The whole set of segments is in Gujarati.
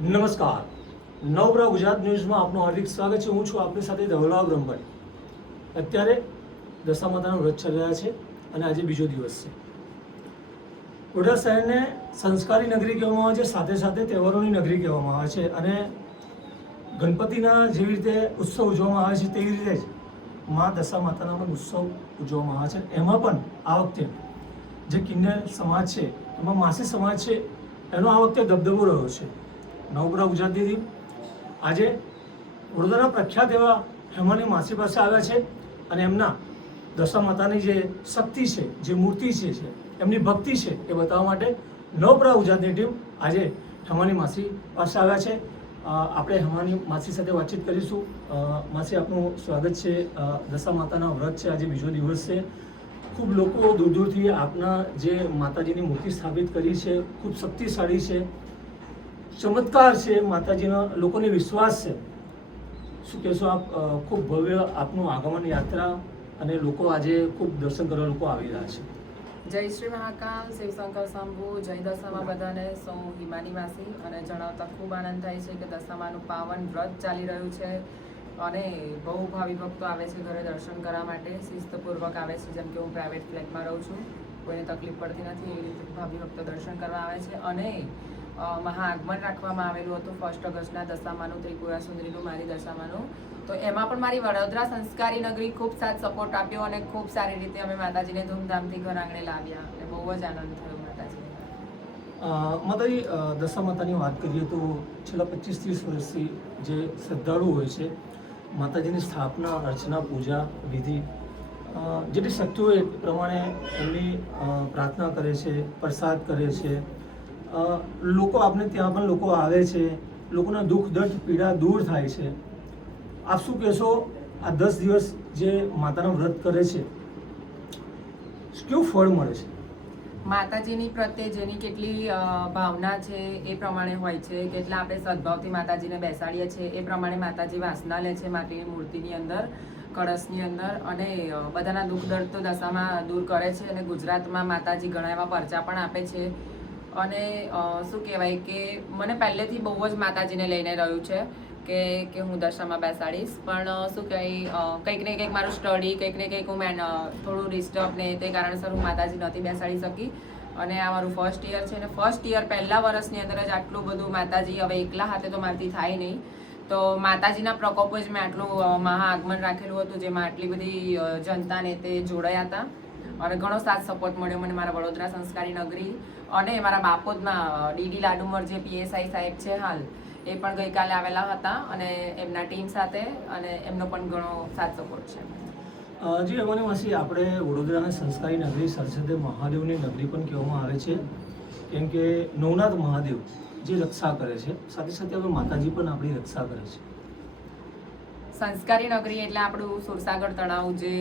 નમસ્કાર, નવપ્રભા ગુજરાત ન્યૂઝમાં આપનું હાર્દિક સ્વાગત છે. હું છું આપની સાથે ધવલરાવ બ્રહ્મભટ્ટ. અત્યારે દશા માતાના વ્રત ચાલી રહ્યા છે અને આજે બીજો દિવસ છે. વડોદરા શહેરને સંસ્કારી નગરી કહેવામાં આવે છે, સાથે સાથે તહેવારોની નગરી કહેવામાં આવે છે. અને ગણપતિના જેવી રીતે ઉત્સવ ઉજવવામાં આવે છે તેવી રીતે જ મા દશા માતાના પણ ઉત્સવ ઉજવવામાં આવે છે. એમાં પણ આ વખતે જે કિન્નર સમાજ છે, એમાં માસી સમાજ છે, એનો આ વખતે દબદબો રહ્યો છે. નવપ્રભા ગુજરાતની ટીમ આજે વડોદરાના પ્રખ્યાત એવા હેમાની માસી પાસે આવ્યા છે અને એમના દશા માતાની જે શક્તિ છે, જે મૂર્તિ છે, એમની ભક્તિ છે, એ બતાવવા માટે નવપ્રભા ગુજરાતની ટીમ આજે હેમાની માસી પાસે આવ્યા છે. આપણે હેમાની માસી સાથે વાતચીત કરીશું. માસી, આપનું સ્વાગત છે. દશા માતાના વ્રત છે, આજે બીજો દિવસ છે. ખૂબ લોકો દૂર દૂરથી આપના જે માતાજીની મૂર્તિ સ્થાપિત કરી છે, ખૂબ શક્તિશાળી છે, ચમત્કાર છે, માતાજીના લોકોને વિશ્વાસ છે. શું કહેશો આપ? ખૂબ ભવ્ય આપનું આગમન યાત્રા અને લોકો આજે ખૂબ દર્શન કરવા લોકો આવી રહ્યા છે. જય શ્રી મહાકાલ, શિવશંકર શંભુ, જય દશામાં બધાને. સૌ હિમાની માસી અને જણાવતા ખૂબ આનંદ થાય છે કે દશામાનું પાવન વ્રત ચાલી રહ્યું છે અને બહુ ભાવિ ભક્તો આવે છે ઘરે દર્શન કરવા માટે. શિસ્તપૂર્વક આવે છે, જેમ કે હું પ્રાઇવેટ ફ્લેટમાં રહું છું, કોઈને તકલીફ પડતી નથી, એવી રીતે ભાવિ ભક્તો દર્શન કરવા આવે છે. અને મહાઆગમન રાખવામાં આવેલું હતું 1 ઓગસ્ટના દશામાનું, ત્રિપુરા સુંદરીનું, મારી દશામાનું. તો એમાં પણ મારી વડોદરા સંસ્કારી નગરી ખૂબ સાથ સપોર્ટ આપ્યો અને ખૂબ સારી રીતે અમે માતાજીને ધૂમધામથી ઘર આંગણે લાવ્યા અને બહુ જ આનંદ થયો માતાજીને. માતાજી, દશા માતાની વાત કરીએ તો છેલ્લા 25-30 વર્ષથી જે શ્રદ્ધાળુ હોય છે, માતાજીની સ્થાપના, અર્ચના, પૂજા વિધિ જેટલી શક્તિ હોય એ પ્રમાણે એમની પ્રાર્થના કરે છે, પ્રસાદ કરે છે. લોકો આપને ત્યાં પણ લોકો આવે છે, લોકોના દુઃખ દર્દ પીડા દૂર થાય છે. આપ શું કહેશો? આ 10 દિવસ જે માતાનું વ્રત કરે છે, કેવું ફળ મળે છે? માતાજીની પ્રત્યે જેની કેટલી ભાવના છે એ પ્રમાણે હોય છે. કેટલા આપણે સદભાવથી માતાજીને બેસાડીએ છીએ એ પ્રમાણે માતાજી વાસના લે છે માટીની મૂર્તિની અંદર, કળશની અંદર. અને બધાના દુઃખ દર્દ તો દશામાં દૂર કરે છે. અને ગુજરાતમાં માતાજી ઘણા એવા પરચા પણ આપે છે. અને શું કહેવાય કે મને પહેલેથી બહુ જ માતાજીને લઈને રહ્યું છે કે હું દશામાં બેસાડીશ. પણ શું કહેવાય, કંઈક ને કંઈક મારું સ્ટડી, કંઈક ને કંઈક હું થોડું ડિસ્ટર્બ ને તે કારણસર હું માતાજી નથી બેસાડી શકી. અને આ મારું ફર્સ્ટ યર છે. અને ફર્સ્ટ યર પહેલા વર્ષની અંદર જ આટલું બધું માતાજી, હવે એકલા હાથે તો મારાથી થાય નહીં, તો માતાજીના પ્રકોપો જ મેં આટલું મહાઆગમન રાખેલું હતું, જેમાં આટલી બધી જનતાને તે જોડાયા હતા. અને ઘણો સાથ સપોર્ટ મળ્યો મને મારા વડોદરા સંસ્કારી નગરી અને મારા બાપોદમાં ડીડી લાડુમર જે પીએસઆઈ સાહેબ છે હાલ, એ પણ ગઈકાલે આવેલા હતા અને એમના ટીમ સાથે, અને એમનો પણ ઘણો સાથ સપોર્ટ છે. જી હેમાની માસી, આપણે વડોદરાના સંસ્કારી નગરી, સાથે મહાદેવની નગરી પણ કહેવામાં આવે છે, કેમ કે નવનાથ મહાદેવ જે રક્ષા કરે છે, સાથે સાથે હવે માતાજી પણ આપણી રક્ષા કરે છે. સંસ્કારી નગરી એટલે આપણું સુરસાગર તળાવ, જે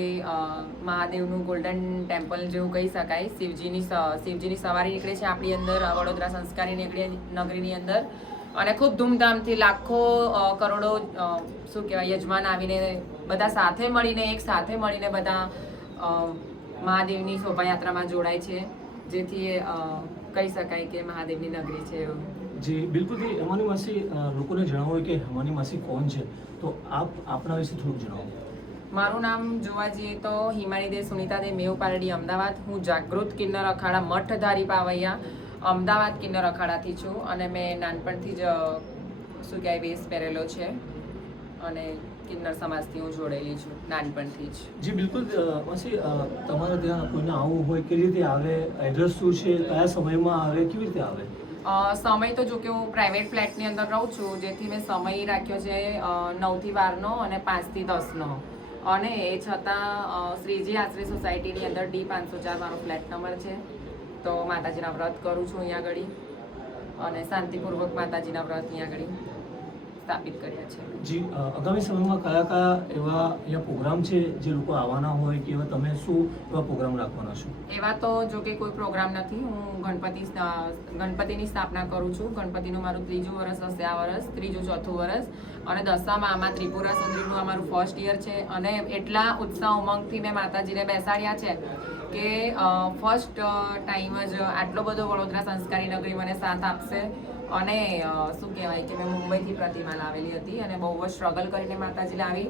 મહાદેવનું ગોલ્ડન ટેમ્પલ જેવું કહી શકાય. શિવજીની સવારી નીકળે છે આપણી અંદર, વડોદરા સંસ્કારી નગરીની અંદર. અને ખૂબ ધૂમધામથી લાખો કરોડો શું કહેવાય યજમાન આવીને બધા સાથે મળીને, એક સાથે મળીને બધા મહાદેવની શોભાયાત્રામાં જોડાય છે, જેથી કહી શકાય કે મહાદેવની નગરી છે એવું. જી બિલકુલ. હેમાની માસી, લોકોને જણાવો કે હેમાની માસી કોણ છે, તો આપ આપના વિશે થોડુંક જણાવો. મારું નામ જોવા જઈએ તો હિમાની દે સુનિતા દે મેવ પારડી, અમદાવાદ. હું જાગૃત કિન્નર અખાડા મઠધારી પાવૈયા અમદાવાદ કિન્નર અખાડાથી છું. અને મેં નાનપણથી જ શું કહેવાય વેશ પહેરેલો છે અને કિન્નર સમાજથી હું જોડેલી છું નાનપણથી જ. જી બિલકુલ. માસી, તમારે ત્યાં કોઈને આવવું હોય, કેવી રીતે આવે? એડ્રેસ શું છે? કયા સમયમાં આવે? કેવી રીતે આવે? સમય તો જો કે હું પ્રાઇવેટ ફ્લેટની અંદર રહું છું, જેથી મેં સમય રાખ્યો છે 9 થી 12નો અને 5 થી 10નો. અને એ છતાં શ્રીજી આશ્રય સોસાયટીની અંદર D504 મારો ફ્લેટ નંબર છે. તો માતાજીના વ્રત કરું છું અહીંયા આગળ, અને શાંતિપૂર્વક માતાજીના વ્રત અહીંયા આગળ સ્થાપિત કર્યા છે. જી, આગામી સમયમાં કયા કયા એવા અહીંયા પ્રોગ્રામ છે જે લોકો આવવાના હોય, કે એવા તમે શું એવા પ્રોગ્રામ રાખવાના છો? એવા તો જો કે કોઈ પ્રોગ્રામ નથી. હું ગણપતિની સ્થાપના કરું છું. ગણપતિનું મારું 3જું વર્ષ હશે આ વર્ષ, 3જું 4થું વર્ષ. અને દશામાં આમાં ત્રિપુરા સુંદરીનું અમારું ફર્સ્ટ યર છે. અને એટલા ઉત્સાહ ઉમંગથી મેં માતાજીને બેસાડ્યા છે કે ફર્સ્ટ ટાઈમ જ આટલો બધો વડોદરા સંસ્કારી નગરી મને સાથ આપશે અને શું કહેવાય કે મેં મુંબઈથી પ્રતિમા લાવેલી હતી અને બહુ જ સ્ટ્રગલ કરીને માતાજી લાવી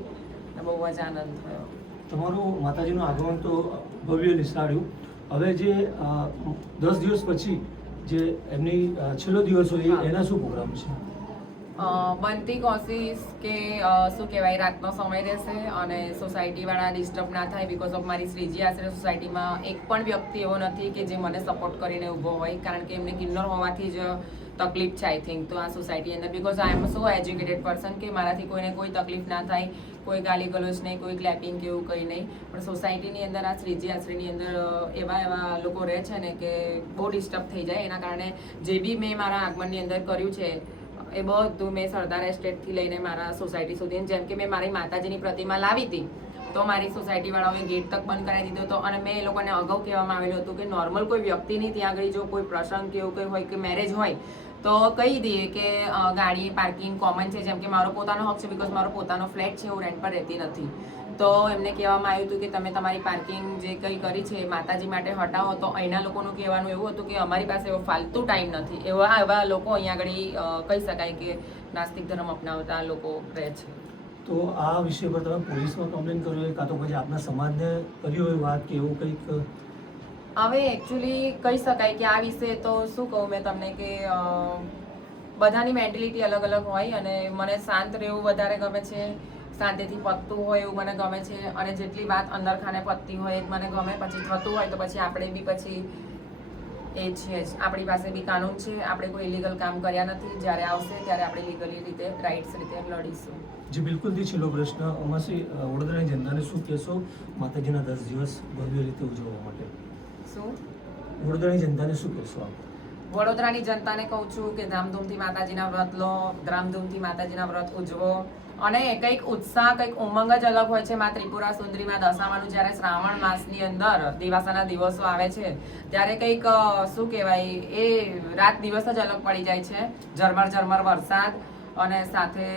અને બહુ જ આનંદ થયો. તમારું માતાજીનું આગમન તો ભવ્ય નિશાળ્યું. હવે જે 10 દિવસ પછી જે એમની છેલ્લો દિવસ હોય એના શું પ્રોગ્રામ છે? બનતી કોશિશ કે શું કહેવાય રાતનો સમય રહેશે અને સોસાયટીવાળા ડિસ્ટર્બ ના થાય બિકોઝ ઓફ મારી શ્રીજી આશ્રય સોસાયટીમાં એક પણ વ્યક્તિ એવો નથી કે જે મને સપોર્ટ કરીને ઊભો હોય, કારણ કે એમને કિન્નર હોવાથી જ તકલીફ છે આઈ થિંક તો આ સોસાયટી અંદર, because I am so educated person કે મારાથી કોઈને કોઈ તકલીફ ના થાય, કોઈ ગાલી ગલોચ નહીં, કોઈ ક્લેપિંગ કે એવું કંઈ નહીં. પણ સોસાયટીની અંદર આ શ્રીજી આશ્રયની અંદર એવા લોકો રહે છે ને કે બહુ ડિસ્ટર્બ થઈ જાય. એના કારણે જે બી મેં મારા આગમનની અંદર કર્યું છે એ બધું મેં સરદાર એસ્ટેટથી લઈને મારા સોસાયટી સુધી, જેમ કે મેં મારી માતાજીની પ્રતિમા લાવી હતી તો મારી સોસાયટીવાળાઓએ ગેટ તક બંધ કરાવી દીધો હતો અને મેં એ લોકોને અગાઉ કહેવામાં આવેલું હતું કે નોર્મલ કોઈ વ્યક્તિની ત્યાં આગળ જો કોઈ પ્રસંગ કે એવું કંઈ હોય કે મેરેજ હોય તો કહી દઈએ કે ગાડી પાર્કિંગ કોમન છે, જેમ કે મારો પોતાનો હક છે બિકોઝ મારો પોતાનો ફ્લેટ છે, હું રેન્ટ પર રહેતી નથી. તો એમને કહેવામાં આવ્યું હતું કે તમે તમારી પાર્કિંગ જે કંઈ કરી છે માતાજી માટે હટાવો. તો અહીંના લોકોનું કહેવાનું એવું હતું કે અમારી પાસે એવો ફાલતુ ટાઈમ નથી. એવા લોકો અહીંયા આગળ કહી શકાય કે નાસ્તિક ધર્મ અપનાવતા લોકો રહે છે. તો આ વિષય પર તમે પોલીસમાં કમ્પ્લેન કર્યું હોય કાં તો પછી આપના સમાજને કરી હોય વાત કે એવું કંઈક? હવે એકચ્યુઅલી કહી શકાય કે આ વિશે તો શું કહું મેં તમને કે બધાની મેન્ટેલિટી અલગ અલગ હોય અને મને શાંત રહેવું વધારે ગમે છે, શાંતિથી પતતું હોય એવું મને ગમે છે અને જેટલી વાત અંદર ખાને પતતી હોય એ જ મને ગમે. પછી થતું હોય તો પછી આપણે બી પછી એ છે જ, આપણી પાસે બી કાનૂન છે, આપણે કોઈ ઇલીગલ કામ કર્યા નથી. જ્યારે આવશે ત્યારે આપણે લીગલી રીતે રાઇટ્સ રીતે લડીશું. જી બિલકુલથી છેલ્લો પ્રશ્ન અમાસી, વડોદરાની જનતાને શું કહેશો માતાજીના 10 દિવસ ભવ્ય રીતે ઉજવવા માટે? શું વડોદરાની જનતાને શું કહેશો આપ? વડોદરાની જનતાને કહું છું કે ધામધૂમથી માતાજીના વ્રત લો, ધામધૂમથી માતાજીના વ્રત ઉજવો અને કંઈક ઉત્સાહ, કંઈક ઉમંગ જ અલગ હોય છે. મા ત્રિપુરા સુંદરીમાં દશામાનું જ્યારે શ્રાવણ માસની અંદર દિવાસાના દિવસો આવે છે ત્યારે કંઈક શું કહેવાય એ રાત દિવસ જ અલગ પડી જાય છે. ઝરમર ઝરમર વરસાદ અને સાથે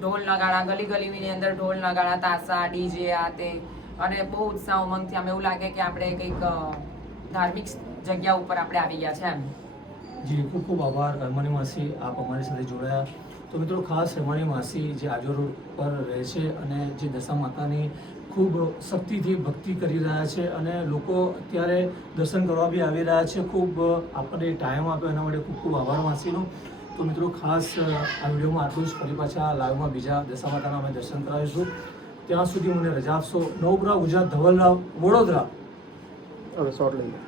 ઢોલ નગાડા, ગલી ગલીની અંદર ઢોલ નગાડા, તાસા, ડીજે આ તે અને બહુ ઉત્સાહ ઉમંગથી અમે એવું લાગે કે આપણે કંઈક ધાર્મિક જગ્યા ઉપર આપણે આવી ગયા છે એમ. જી ખૂબ ખૂબ આભાર રમણી માસી, આપ અમારી સાથે જોડાયા. તો મિત્રો ખાસ રમણી માસી જે આજવા રોડ પર રહે છે અને જે દશા માતાની ખૂબ શક્તિથી ભક્તિ કરી રહ્યા છે અને લોકો અત્યારે દર્શન કરવા બી આવી રહ્યા છે. ખૂબ આપણને ટાઈમ આપ્યો એના માટે ખૂબ ખૂબ આભાર માસીનો. તો મિત્રો ખાસ આ વિડીયોમાં આટલું જ. ફરી પાછા લાઈવમાં બીજા દશા માતાના અમે દર્શન કરાવીશું. ત્યાં સુધી મને રજા આપશો. નવગ્રહ ગુજરાત, ધવલરાવ, વડોદરા. હવે શોર્ટ લઈ લો.